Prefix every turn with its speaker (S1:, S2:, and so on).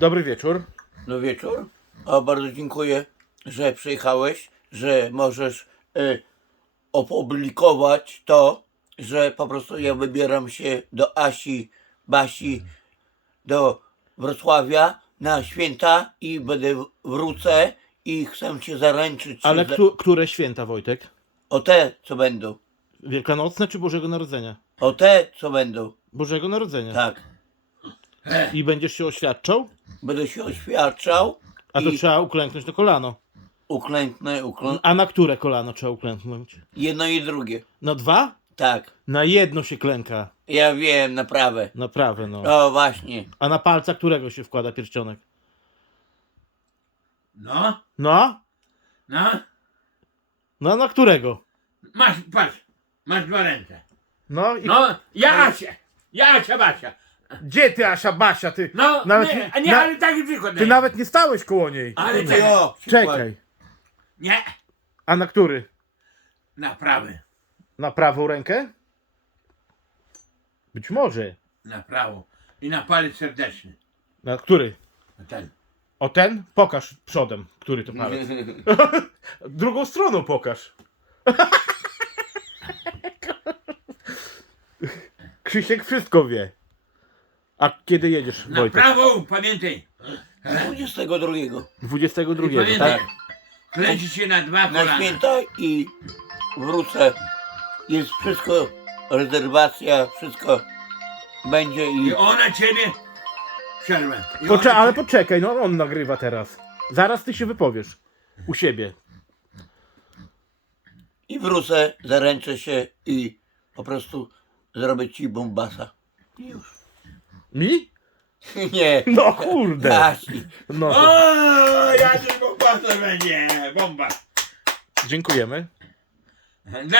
S1: Dobry wieczór.
S2: No wieczór. O, bardzo dziękuję, że przyjechałeś, że możesz y, opublikować to, że po prostu ja wybieram się do Asi, Basi, do Wrocławia na święta i będę wrócę i chcę cię zaręczyć.
S1: Ale za- któ- które święta, Wojtek?
S2: O te, co będą.
S1: Wielkanocne czy Bożego Narodzenia?
S2: O te, co będą.
S1: Bożego Narodzenia. Tak. I będziesz się oświadczał?
S2: Będę się oświadczał
S1: A to i trzeba uklęknąć na kolano.
S2: uklęknę, uklę...
S1: A na które kolano trzeba uklęknąć?
S2: jedno i drugie. Na dwa? Tak.
S1: Na jedno się klęka.
S2: Ja wiem, na prawe.
S1: Na prawe, no. O, właśnie. A na palca którego się wkłada pierścionek? No, No? no, No na którego?
S2: masz, patrz, masz dwa ręce. No i... No, Jasia, Jasia, Basia.
S1: Gdzie ty, Asia Basia, ty?
S2: No, Nawet nie, nie- a nie, na- ale tak tylko
S1: Ty nawet nie stałeś koło niej.
S2: Ale Ty, czekaj, o, Czekaj. nie,
S1: A na który?
S2: na prawy,
S1: Na prawą rękę? Być może.
S2: na prawo i na palec serdeczny. Na który? Na ten.
S1: O ten? Pokaż przodem, który to palec. Drugą stroną pokaż. Krzysiek wszystko wie. A kiedy jedziesz, Na
S2: Wojtek? prawą, pamiętaj. 22.
S1: 22, I pamiętaj, tak?
S2: kręci się na dwa Na kolana. święta i wrócę. Jest wszystko, rezerwacja, wszystko będzie i I ona ciebie przerwę.
S1: I Pocze- ona ale poczekaj, no on nagrywa teraz. Zaraz ty się wypowiesz. U siebie.
S2: i wrócę, zaręczę się i po prostu zrobię ci bombasa. I Już. Mi? Nie.
S1: No kurde.
S2: No, O, jakiś bomba to będzie, bomba.
S1: dziękujemy. Dla